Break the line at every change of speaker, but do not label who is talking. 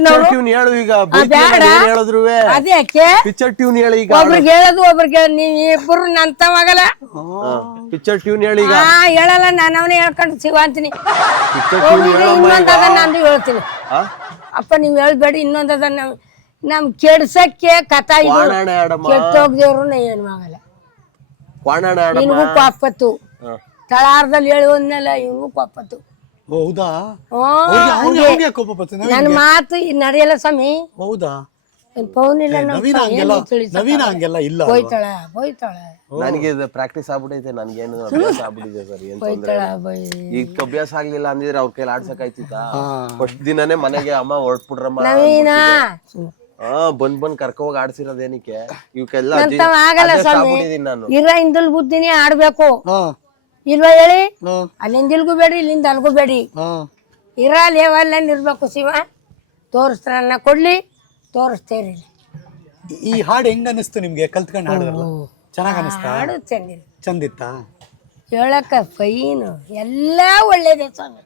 ಊರಿನವ್ರು
tune ಹೇಳು ಈಗ.
ಬೇಡ.
ಹೇಳಿದ್ರು
ಅದೇ ಯಾಕೆ?
ಪಿಕ್ಚರ್ ಟ್ಯೂನ್ ಹೇಳಿ ಈಗ.
ಒಬ್ರಿಗೆ ಹೇಳೋದು ಒಬ್ರಿಗೆ ನೀವ್ ನಂತ ನಂತವಾಗಲ್ಲ
ಪಿಕ್ಚರ್ ಟ್ಯೂನ್ ಹೇಳಿ ಈಗ.
ಹಾ ಹೇಳಲ್ಲ ನಾನು ಅವನೇ ಹೇಳ್ಕೊಂಡು ಅಂತೀನಿ.
ಪಿಕ್ಚರ್ ಟ್ಯೂನ್
ಹೋಗ್ಲಿ,
ಹೇಳಮ್ಮ ಈಗ.
ಇನ್ನೊಂದ್ ಹೇಳ್ತೀನಿ? ಅಪ್ಪ ನೀವ್ ಹೇಳ್ಬೇಡಿ ಇನ್ನೊಂದ್ ಅದನ್ನ. ನಮ್ ಕೆಡ್ಸಕ್ಕೆ ಕಥಾ ಕೆಟ್ಟೋಗ್ದೇವ್ರು ಏನು ಆಗಲ್ಲ ನಿನಗೂ ಪಾಪತ್ತು
ಹಾ.
ತಳಾರದಲ್ಲಿ ಹೇಳುವನ್ನೆಲ್ಲ ಇವನು ಪಾಪತ್ತು
ಹೌದಾ? ಕೋಪ ಬರ್ತದೆ ನವೀನ್
ನನ್ನ ಮಾತು ನಡೆಯಲ್ಲ ಸ್ವಾಮಿ.
ಹೌದಾ?
ಫೋನ್ ಇಲ್ಲ ನಮ್ಮ
ನವೀನ ಹಂಗೆಲ್ಲ ನವೀನ ಹಂಗೆಲ್ಲ ಇಲ್ಲ ಅಲ್ವಾ?
ಹೋಯ್ತಾಳ ಹೋಯ್ತಾಳ.
ನನಗೆ ಇದು ಪ್ರಾಕ್ಟೀಸ್ ಆಗ್ಬಿಟ್ಟೈತೆ ನನ್ಗೇನು ಅಭ್ಯಾಸ ಆಗ್ಬಿಟ್ಟಿದೆ ಸರ್ ಏನ್ ತೊಂದ್ರೆ
ಹೋಯ್ತಾಳ
ಇಲ್ಲ.
ಬೈ.
ಈಗ ಅಭ್ಯಾಸ ಆಗ್ಲಿಲ್ಲ ಅಂದಿದ್ರೆ ಅವ್ರ ಕೈಲಿ ಆಡ್ಸಕ್ ಆಯ್ತಿತ್ತ ಫಸ್ಟ್ ದಿನನೇ ಮನೆಗೆ ಅಮ್ಮ ಹೊರಟ್ಬಿಡ್ರಮ್ಮ
ನವೀನ.
ಹಾ ಬಂದ್ ಬಂದ್ ಕರ್ಕ ಹೋಗಿ ಆಡ್ಸಿರೋದೇನಿಕೆ ಇವಕ್ಕೆಲ್ಲ
ಆಗಲ್ಲ ಸ್ವಾಮಿ.
ಆಗ್ಬಿಟ್ಟಿದೀನಿ ನಾನು.
ಇರ ಹಿಂದಲ್ ಬುದ್ಧಿನೇ ಆಡ್ಬೇಕು.
ಹಾ.
ಇಲ್ವಾ ಹೇಳಿ? ಅಲ್ಲಿಂದ ಇಲ್ಗೂ ಬೇಡಿ ಇಲ್ಲಿಂದ ಅಲ್ಗೂ ಬೇಡಿ.
ಇರಲಿ
ಇರ ಲೇವಲ್ಲಿ ಇರ್ಬೇಕು ಶಿವ? ತೋರಿಸ್ತಾರನ್ನ ಕೊಡ್ಲಿ ತೋರಿಸ್ತೇರಿ
ಈ ಹಾಡು ಹೆಂಗ ಅನಿಸ್ತು ನಿಮ್ಗೆ? ಕಲ್ತ್ಕೊಂಡು ಹಾಡಿದ್ರಲ್ಲ ಚೆನ್ನಾಗಿ ಅನಿಸ್ತಾ
ಹಾಡು ಚೆಂದಿದೆ.
ಚಂದಿತ್ತಾ?
ಹೇಳಕ್ಕ ಫೈನು ಎಲ್ಲ ಒಳ್ಳೇದೇ ಸ್ವಾಮಿ.